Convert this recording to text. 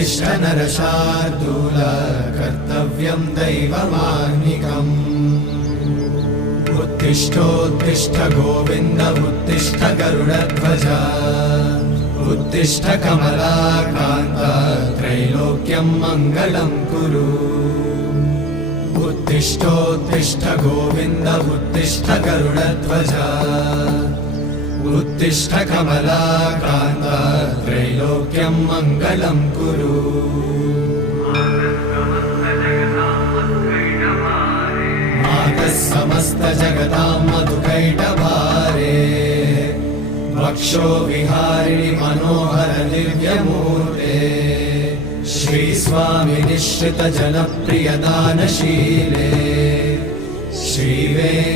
उत्तिष्ठ नरशार्दूल कर्तव्यं दैवमाह्निकम् उत्तिष्ठोत्तिष्ठ गोविन्द उत्तिष्ठ गरुडध्वज उत्तिष्ठ कमलाकान्त त्रैलोक्यं मङ्गलं कुरु उत्तिष्ठोत्तिष्ठ गोविन्द उत्तिष्ठ गरुडध्वज उत्तिष्ठ कमलाकान्त त्रैलोक्यं मङ्गलं कुरु मातः समस्त जगतां मधुकैटभारे वक्षो विहारिणि मनोहर दिव्यमूर्ते श्रीस्वामि निश्रित जनप्रिय दानशीले श्रीवे